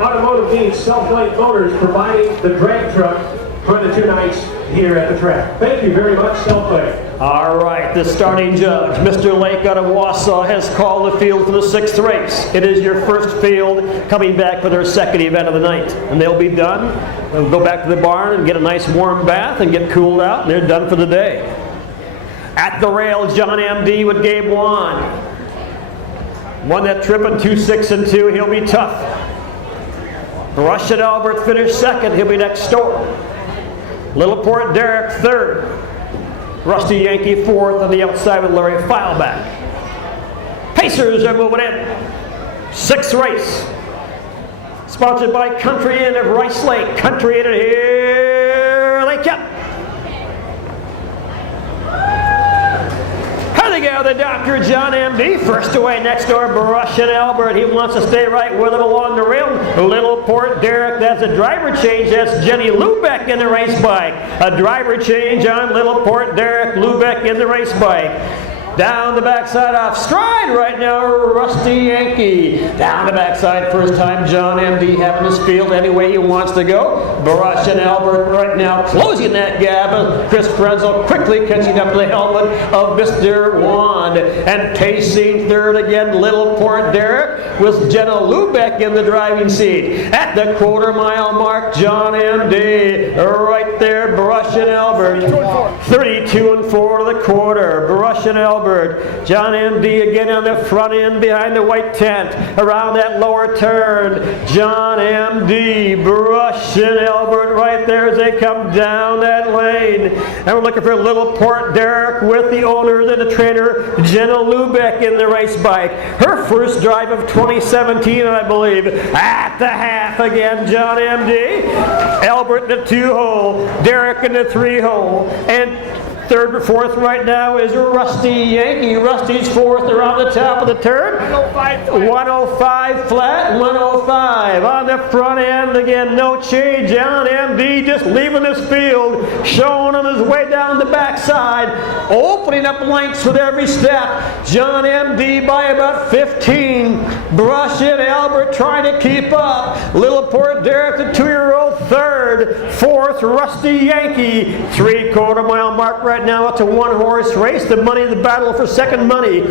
Automotive means Self-Light Motors providing the drag truck for the 2 nights here at the track. Thank you very much, Self-Light. All right, the starting judge, Mr. Lake out of Wausau, has called the field for the 6th race. It is your first field coming back for their 2nd event of the night. And they'll be done. They'll go back to the barn and get a nice warm bath and get cooled out, and they're done for the day. At the rail, John MD with JLubeck. Won that trip in 2-6-2. He'll be tough. BRUSHIN Albert finished 2nd. He'll be next door. Little Port Derek 3rd. Rusty Yankee 4th on the outside with LFeilbach. Pacers are moving in. 6th race. Sponsored by Country Inn of Rice Lake. Country Inn here they come. Here they go, the Dr. John MD. First away next door, BRUSHIN Albert. He wants to stay right with him along the rail. Little Port Derek, that's a driver change. That's JLubeck in the race bike. A driver change on Little Port Derek, Lubeck in the race bike. Down the backside off stride right now, Rusty Yankee. Down the backside, first time John MD having his field any way he wants to go. BRUSHIN Albert right now closing that gap. CFrenzel quickly catching up to the helmet of Mr. Wand. And pacing 3rd again, Little Port Derek with JLubeck in the driving seat. At the quarter-mile mark, John MD right there, BRUSHIN Albert. 32-4 to the quarter, BRUSHIN Albert. John MD again on the front end behind the white tent. Around that lower turn, John MD, BRUSHIN Albert right there as they come down that lane. And we're looking for Little Port Derek with the owner and the trainer, JLubeck in the race bike. Her first drive of 2017, I believe. At the half again, John MD. Albert in the 2-hole, Derek in the 3-hole. And 3rd or 4th right now is Rusty Yankee. Rusty's 4th around the top of the turn. 105 flat, 105 on the front end. Again, no change. John MD just leaving this field, showing him his way down the backside, opening up lengths with every step. John MD by about 15. BRUSHIN Albert trying to keep up. Little Port Derek, the 2-year-old, 3rd. 4th, Rusty Yankee. 3/4 mile mark right now. It's a 1-horse race. The money, the battle for second money.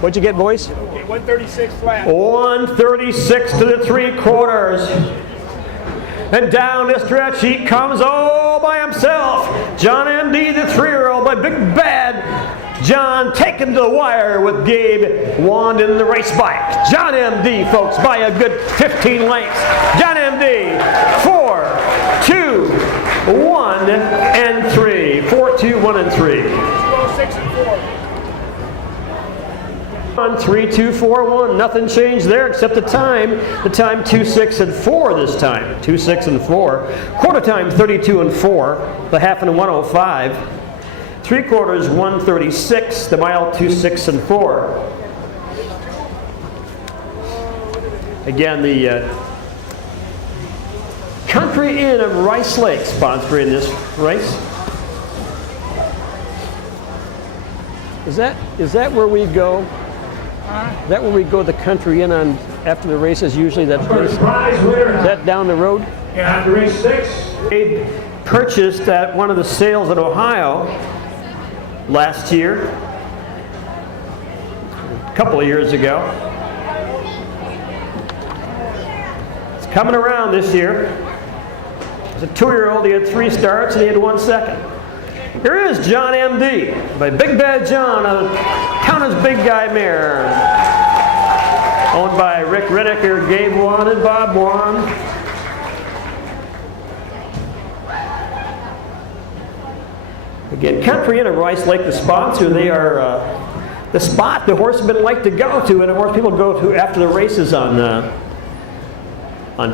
What'd you get, boys? 136 flat. 136 to the 3/4. And down the stretch he comes all by himself. John MD, the 3-year-old, by Big Bad John, taken to the wire with JLubeck in the race bike. John MD, folks, by a good 15 lengths. John MD, 4, 2, 1, and 3. 4, 2, 1, and 3. 6 and 4. 3, 2, 4, 1. Nothing changed there except the time. The time 2, 6, and 4 this time. 2, 6, and 4. Quarter time 32 and 4. The half and 105. 3/4 136. The mile 2, 6, and 4. Again, the Country Inn of Rice Lake sponsoring this race. Is that where we go? Is that where we go, the Country Inn on after the races? Usually that place. Is that down the road? Yeah, after race 6. They purchased at one of the sales in Ohio last year, a couple of years ago. It's coming around this year. As a 2-year-old, he had 3 starts and he had 1 second. Here is John MD by Big Bad John on Countess Big Guy mare. Owned by Rick Riddicker, JLubeck, and Bob Wand. Again, Country Inn of Rice Lake, the sponsor, they are the spot the horsemen like to go to, and of course people go to after the races on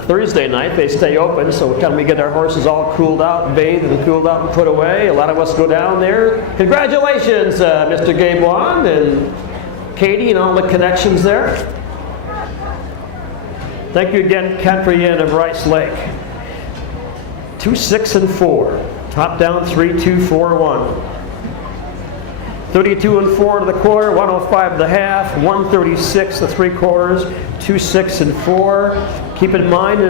Thursday night. They stay open, so we get our horses all cooled out, bathed and cooled out and put away. A lot of us go down there. Congratulations, Mr. JLubeck and Katie and all the connections there. Thank you again, Country Inn of Rice Lake. 2, 6, and 4. Top down 3, 2, 4, 1. 32 and 4 to the quarter, 105 to the half, 136 to 3/4, 2 6 and 4. Keep in mind,